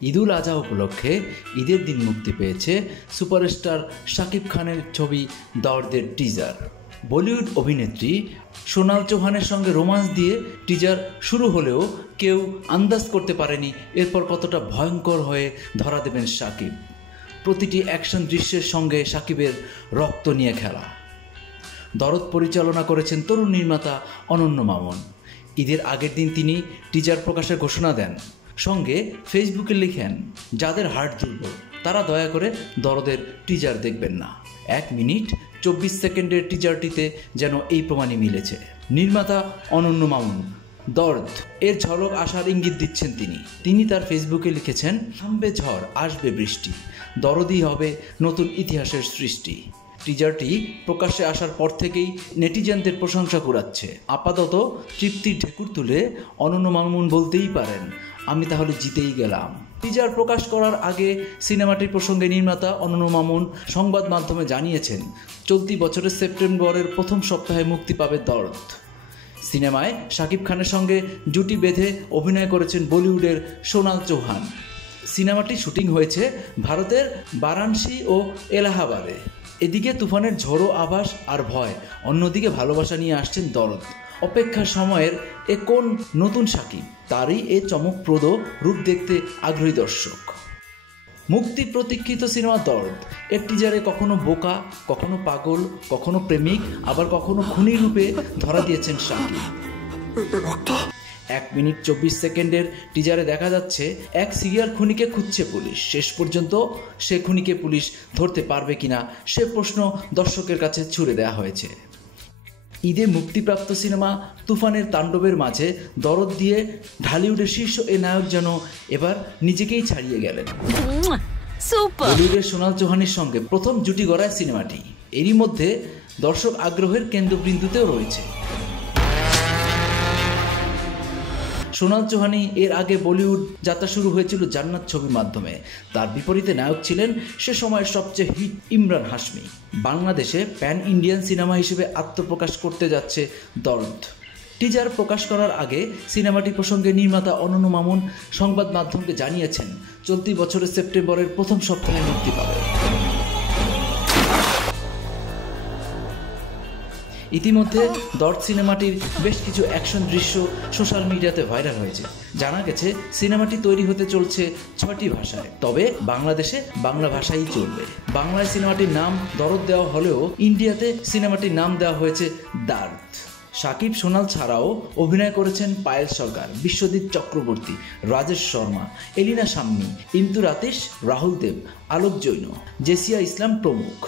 ঈদুল আজহা উপলক্ষে ঈদের দিন মুক্তি পেয়েছে সুপারস্টার শাকিব খানের ছবি দর্দের টিজার। বলিউড অভিনেত্রী সোনাল চৌহানের সঙ্গে রোমান্স দিয়ে টিজার শুরু হলেও কেউ আন্দাজ করতে পারেনি এরপর কতটা ভয়ঙ্কর হয়ে ধরা দেবেন শাকিব। প্রতিটি অ্যাকশন দৃশ্যের সঙ্গে শাকিবের রক্ত নিয়ে খেলা। দরদ পরিচালনা করেছেন তরুণ নির্মাতা অনন্য মামুন। ঈদের আগের দিন তিনি টিজার প্রকাশের ঘোষণা দেন, সঙ্গে ফেসবুকে লিখেন, যাদের হার্ট দুর্বল তারা দয়া করে দরদের টিজার দেখবেন না। 1 মিনিট 24 সেকেন্ডের টিজারটিতে যেন এই প্রমাণই মিলেছে। নির্মাতা অনন্য মামুন দর্দ এর ঝলক আসার ইঙ্গিত দিচ্ছেন তিনি তার ফেসবুকে লিখেছেন, থামবে ঝড় আসবে বৃষ্টি, দরদই হবে নতুন ইতিহাসের সৃষ্টি। টিজারটি প্রকাশ্যে আসার পর থেকেই নেটিজেনদের প্রশংসা কুড়াচ্ছে। আপাতত তৃপ্তির ঢেকুর তুলে অনন্য মামুন বলতেই পারেন, আমি তাহলে জিতেই গেলাম। টিজার প্রকাশ করার আগে সিনেমাটির প্রসঙ্গে নির্মাতা অনন্য মামুন সংবাদ মাধ্যমে জানিয়েছেন, চলতি বছরের সেপ্টেম্বরের প্রথম সপ্তাহে মুক্তি পাবে দর্দ। সিনেমায় শাকিব খানের সঙ্গে জুটি বেঁধে অভিনয় করেছেন বলিউডের সোনাল চৌহান। সিনেমাটি শুটিং হয়েছে ভারতের বারাণসী ও এলাহাবাদে। এদিকে তুফানের ঝড়ো আভাস আর ভয়, অন্যদিকে ভালোবাসা নিয়ে আসছেন দরদ। অপেক্ষার সময়ের এ কোন নতুন শাকিব, তারই এ চমকপ্রদ রূপ দেখতে আগ্রহী দর্শক। মুক্তি প্রতীক্ষিত সিনেমা দর্দ এর টিজারে কখনো বোকা, কখনো পাগল, কখনো প্রেমিক, আবার কখনো খুনি রূপে ধরা দিয়েছেন শাকিব। 1 মিনিট 24 সেকেন্ডের টিজারে দেখা যাচ্ছে এক সিরিয়াল খুনিকে খুঁজছে পুলিশ। শেষ পর্যন্ত সে খুনিকে পুলিশ ধরতে পারবে কিনা সে প্রশ্ন দর্শকের কাছে ছুড়ে দেওয়া হয়েছে। ঈদে মুক্তিপ্রাপ্ত সিনেমা তুফানের তাণ্ডবের মাঝে দরদ দিয়ে ঢালিউডের শীর্ষ এ নায়ক যেন এবার নিজেকেই ছাড়িয়ে গেলেন। বলিউডের সোনাল চৌহানের সঙ্গে প্রথম জুটি গড়ায় সিনেমাটি। এরই মধ্যে দর্শক আগ্রহের কেন্দ্রবিন্দুতেও রয়েছে। সোনাল চৌহানি এর আগে বলিউড যাত্রা শুরু হয়েছিল জান্নাত ছবির মাধ্যমে। তার বিপরীতে নায়ক ছিলেন সে সময়ের সবচেয়ে হিট ইমরান হাশমি। বাংলাদেশে প্যান ইন্ডিয়ান সিনেমা হিসেবে আত্মপ্রকাশ করতে যাচ্ছে দর্দ। টিজার প্রকাশ করার আগে সিনেমাটি প্রসঙ্গে নির্মাতা অনন্য মামুন সংবাদ মাধ্যমকে জানিয়েছেন, চলতি বছরের সেপ্টেম্বরের প্রথম সপ্তাহে মুক্তি পাবে। ইতিমধ্যে দর্দ সিনেমাটির বেশ কিছু অ্যাকশন দৃশ্য সোশ্যাল মিডিয়াতে ভাইরাল হয়েছে। জানা গেছে সিনেমাটি তৈরি হতে চলছে 6টি ভাষায়, তবে বাংলাদেশে বাংলা ভাষাই চলবে। বাংলায় সিনেমাটির নাম দরদ দেওয়া হলেও ইন্ডিয়াতে সিনেমাটির নাম দেওয়া হয়েছে দর্দ। শাকিব সোনাল ছাড়াও অভিনয় করেছেন পায়েল সরকার, বিশ্বজিৎ চক্রবর্তী, রাজেশ শর্মা, এলিনা শাম্মী, ইন্তুর আতিশ, রাহুল দেব, আলোক জৈন, জেসিয়া ইসলাম প্রমুখ।